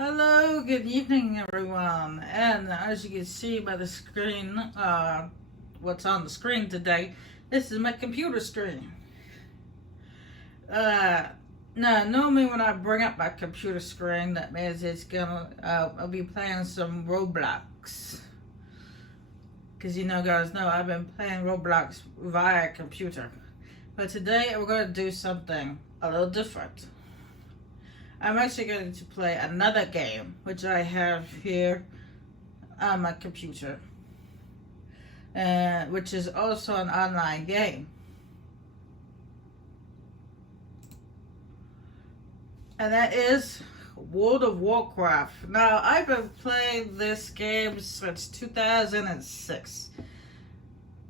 Hello, good evening, everyone. And as you can see by the screen, what's on the screen today, this is my computer screen. Now, normally when I bring up my computer screen, that means I'll be playing some Roblox. Because guys know I've been playing Roblox via computer. But today we're going to do something a little different. I'm actually going to play another game, which I have here on my computer, which is also an online game. And that is World of Warcraft. Now, I've been playing this game since 2006.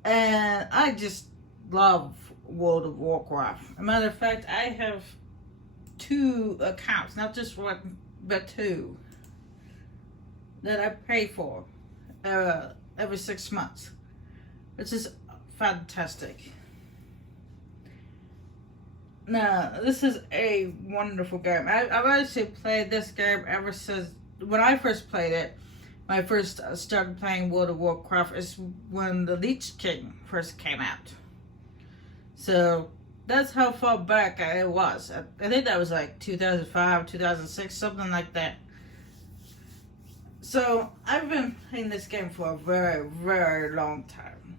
And I just love World of Warcraft. As a matter of fact, I have 2 accounts, not just one, but 2 that I pay for every 6 months, which is fantastic. Now, this is a wonderful game. I've actually played this game ever since when I first played it. When I first started playing World of Warcraft is when the Lich King first came out. So that's how far back it was. I think that was like 2005, 2006, something like that. So I've been playing this game for a very, very long time.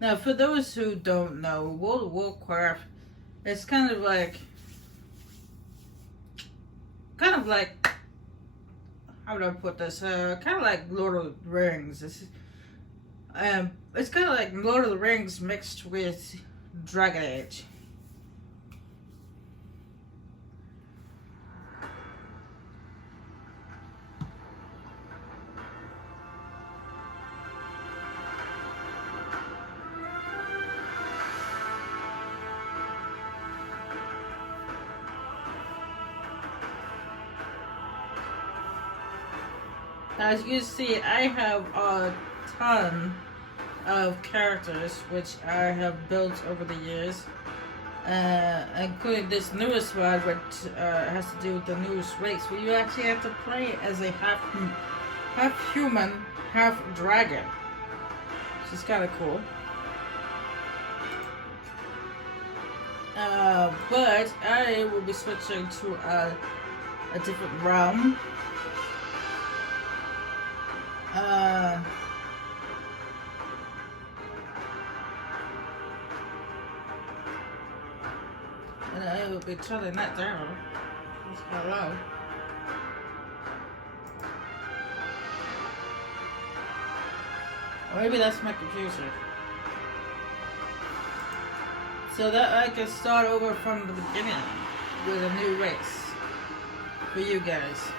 Now, for those who don't know, World of Warcraft is kind of like how would I put this? Kind of like Lord of the Rings. It's kind of like Lord of the Rings mixed with Dragon Age. As you see, I have a ton of characters which I have built over the years, including this newest one, which has to do with the newest race, where you actually have to play as a half human, half dragon, which is kind of cool. But I will be switching to a different realm. And I will be turning that down. It's kind of low. Or maybe that's my computer. So that I can start over from the beginning with a new race for you guys.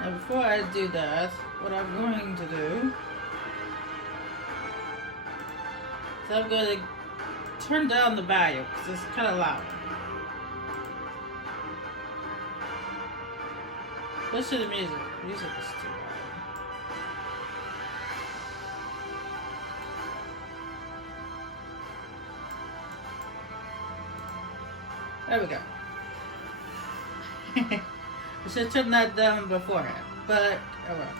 Now before I do that, what I'm going to do is I'm going to turn down the volume because it's kind of loud. Listen to the music. Music is too loud. There we go. I should turn that down beforehand, but oh well.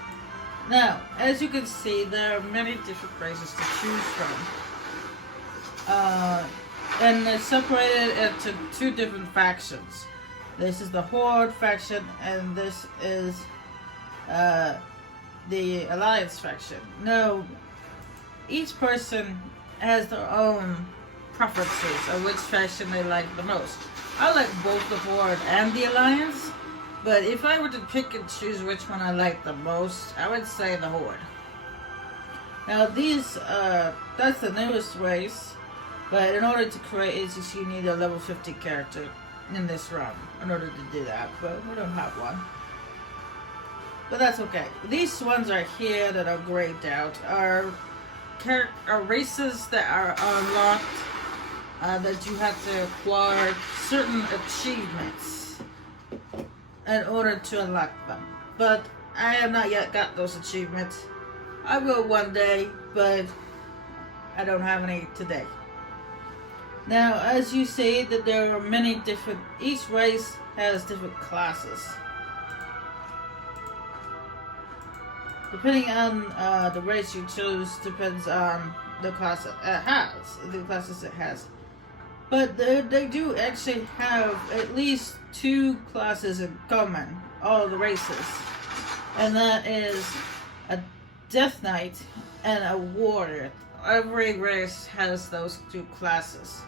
Now, as you can see, there are many different races to choose from. And it's separated into 2 different factions. This is the Horde faction, and this is the Alliance faction. Now, each person has their own preferences of which faction they like the most. I like both the Horde and the Alliance, but if I were to pick and choose which one I like the most, I would say the Horde. Now that's the newest race, but in order to create it, you need a level 50 character in this realm in order to do that, but we don't have one. But that's okay. These ones right here that are grayed out are races that are unlocked, that you have to acquire certain achievements in order to unlock them. But I have not yet got those achievements. I will one day, but I don't have any today. Now, as you say, that there are many different. Each race has different classes. Depending on the race you choose, depends on the class it has, the classes it has. But they do actually have at least two classes in common, all the races. And that is a Death Knight and a Warrior. Every race has those two classes.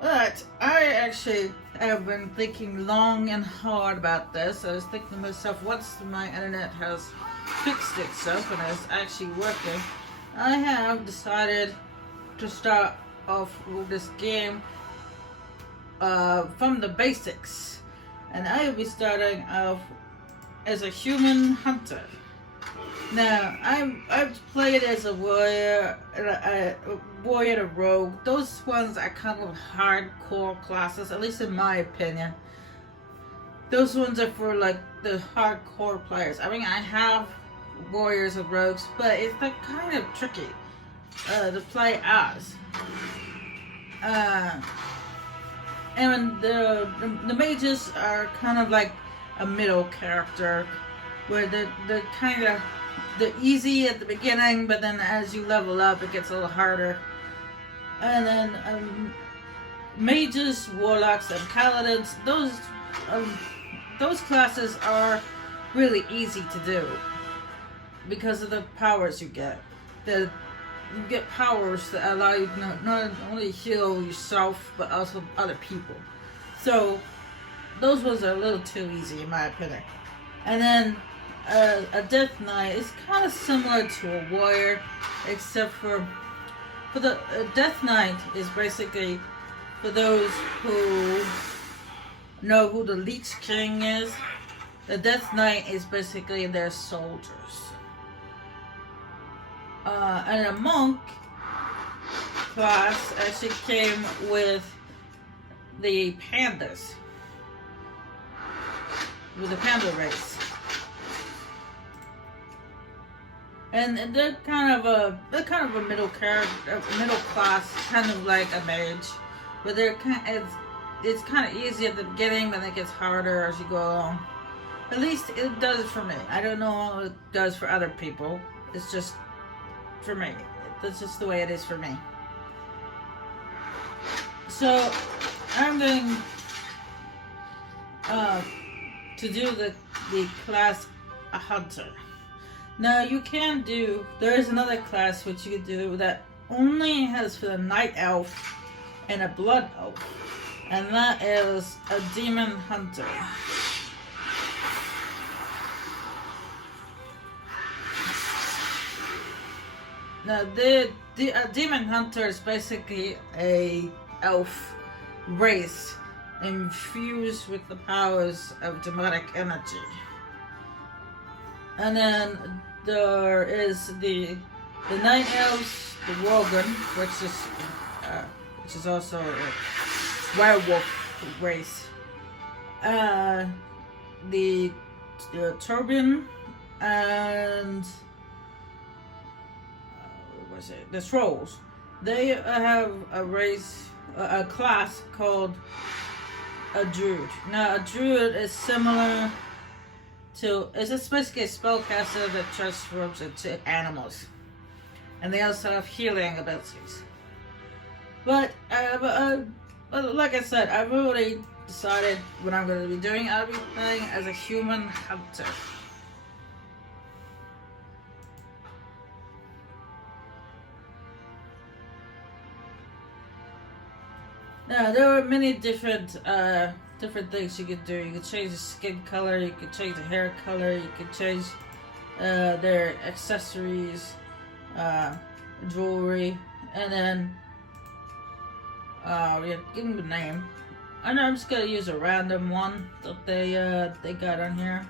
But I actually have been thinking long and hard about this. I was thinking to myself, once my internet has fixed itself and is actually working, I have decided to start off with this game from the basics. And I will be starting off as a human hunter. Now, I've played as a warrior, a warrior and a rogue. Those ones are kind of hardcore classes, at least in my opinion. Those ones are for like the hardcore players. I mean, I have warriors and rogues, but it's like kind of tricky to play as. And the mages are kind of like a middle character, where they're kind of easy at the beginning, but then as you level up, it gets a little harder. And then mages, warlocks, and paladins, those classes are really easy to do because of the powers you get. You get powers that allow you to not only heal yourself, but also other people. So those ones are a little too easy, in my opinion. And then a Death Knight is kind of similar to a warrior, except for the Death Knight is basically for those who know who the Lich King is. The Death Knight is basically their soldiers. And a monk class actually came with the pandas, with the panda race. And they're kind of a middle class, kind of like a mage, but it's kind of easy at the beginning, then it gets harder as you go along. At least it does for me. I don't know how it does for other people. It's just for me. That's just the way it is for me. So I'm going to do the class a hunter. Now you can do, there is another class which you can do that only has for the night elf and a blood elf, and that is a demon hunter. Now the demon hunter is basically a elf race infused with the powers of demonic energy. And then there is the night elves, the Worgen, which is also a werewolf race. The Turbine and the Trolls. They have a race, a class called a Druid. Now a Druid is similar to, it's just basically a spellcaster that transforms into animals, and they also have healing abilities. But like I said, I've already decided what I'm going to be doing. I'll be playing as a human hunter. Now there are many different things you can do. You can change the skin color, you can change the hair color, you can change their accessories, jewelry, and then give them the name. I know I'm just gonna use a random one that they got on here.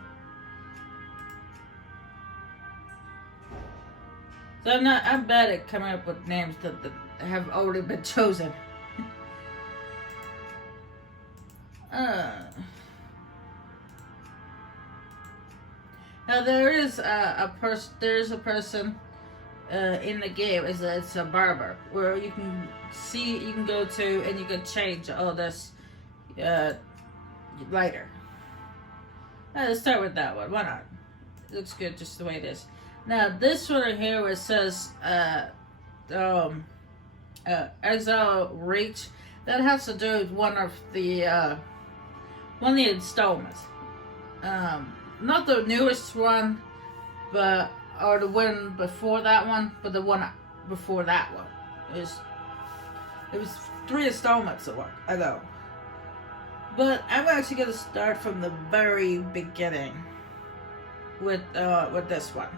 So I'm bad at coming up with names that have already been chosen. Now there is a person in the game is that it's a barber where you can go to and you can change all this lighter. Let's start with that one. Why not? It looks good just the way it is. Now this one right here where it says Exile Reach, that has to do with one of the installments. Not the newest one, but or the one before that one, but the one before that one. It was 3 installments ago. But I'm actually gonna start from the very beginning with this one.